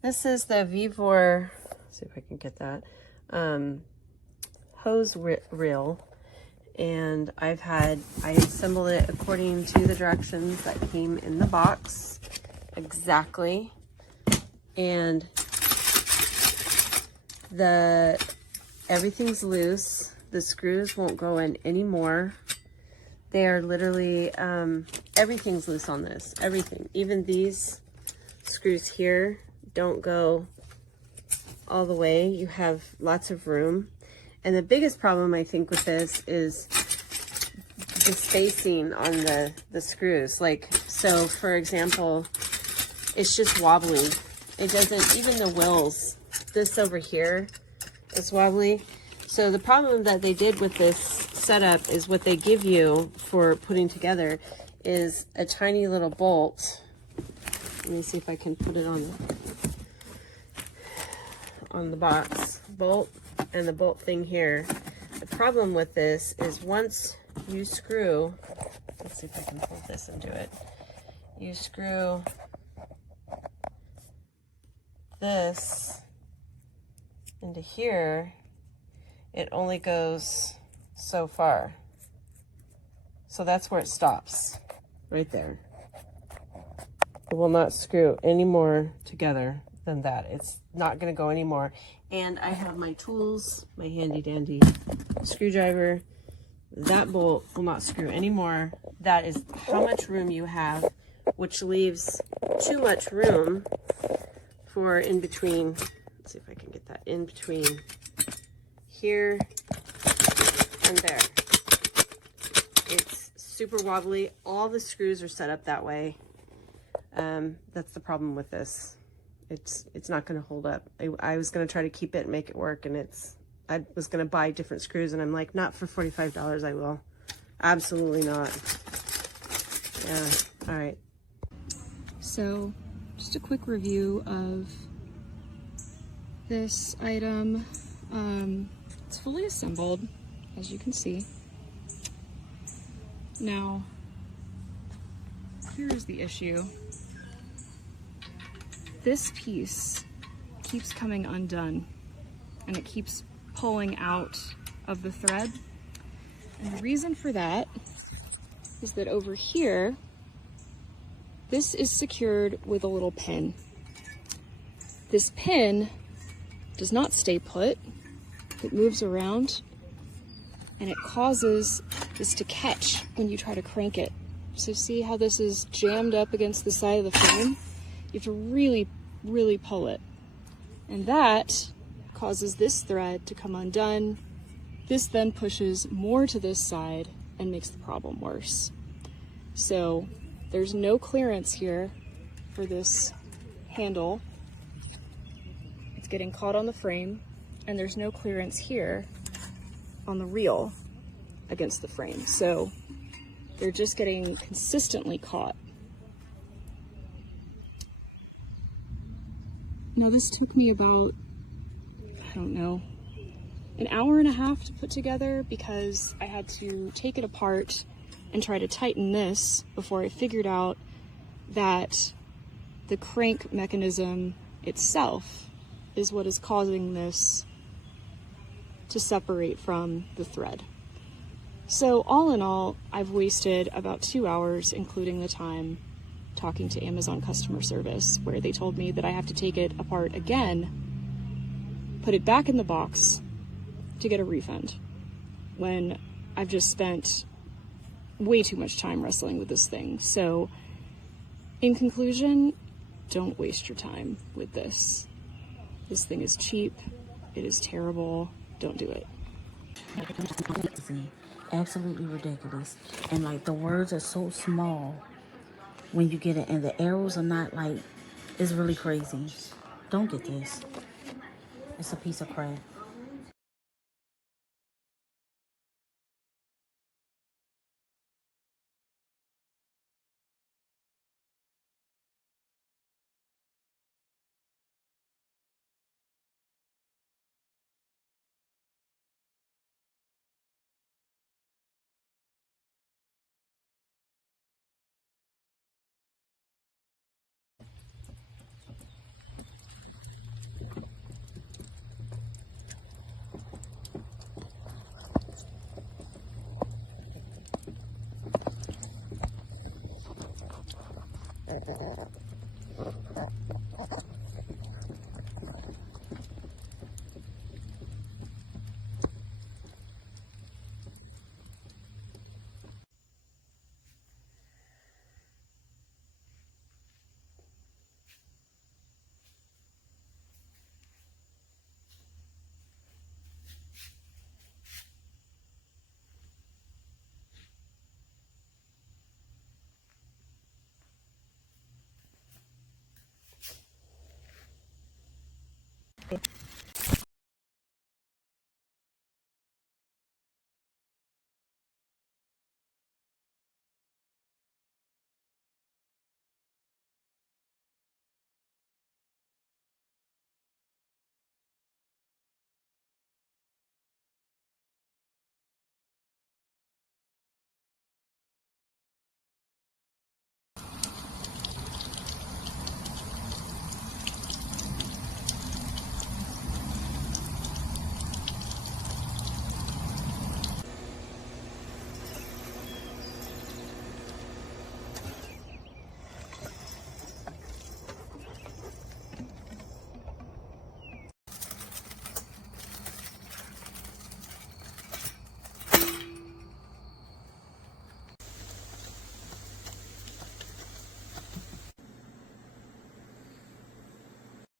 This is the VEVOR, let's see if I can get that, hose reel. And I assembled it according to the directions that came in the box, exactly. And everything's loose. The screws won't go in anymore. They are literally, everything's loose on this, everything. Even these screws here don't go all the way. You have lots of room. And the biggest problem I think with this is the spacing on the screws. Like, so for example, it's just wobbly. It doesn't, even the wheels, this over here is wobbly. So the problem that they did with this setup is what they give you for putting together is a tiny little bolt. Let me see if I can put it on the box. Bolt and the bolt thing here. The problem with this is once you screw, let's see if I can pull this and do it. You screw this into here, it only goes so far. So that's where it stops, right there. It will not screw any more together than that. It's not going to go anymore. And I have my tools, my handy dandy screwdriver. That bolt will not screw anymore. That is how much room you have, which leaves too much room for in between. Let's see if I can get that in between here and there. It's super wobbly. All the screws are set up that way. That's the problem with this. It's not going to hold up. I was going to try to keep it and make it work, and I was going to buy different screws, and I'm like, not for $45 I will. Absolutely not. Yeah, all right. So just a quick review of this item. It's fully assembled, as you can see. Now, here's the issue. This piece keeps coming undone, and it keeps pulling out of the thread. And the reason for that is that over here, this is secured with a little pin. This pin does not stay put. It moves around, and it causes this to catch when you try to crank it. So see how this is jammed up against the side of the frame? You have to really, really pull it. And that causes this thread to come undone. This then pushes more to this side and makes the problem worse. So there's no clearance here for this handle. It's getting caught on the frame, and there's no clearance here on the reel against the frame. So they're just getting consistently caught. Now this took me about, I don't know, an hour and a half to put together because I had to take it apart and try to tighten this before I figured out that the crank mechanism itself is what is causing this to separate from the thread. So all in all, I've wasted about 2 hours, including the time talking to Amazon customer service, where they told me that I have to take it apart again, put it back in the box to get a refund, when I've just spent way too much time wrestling with this thing. So in conclusion, don't waste your time with this. This thing is cheap. It is terrible. Don't do it. Absolutely ridiculous. And like the words are so small when you get it, and the arrows are not like, it's really crazy. Don't get this. It's a piece of crap.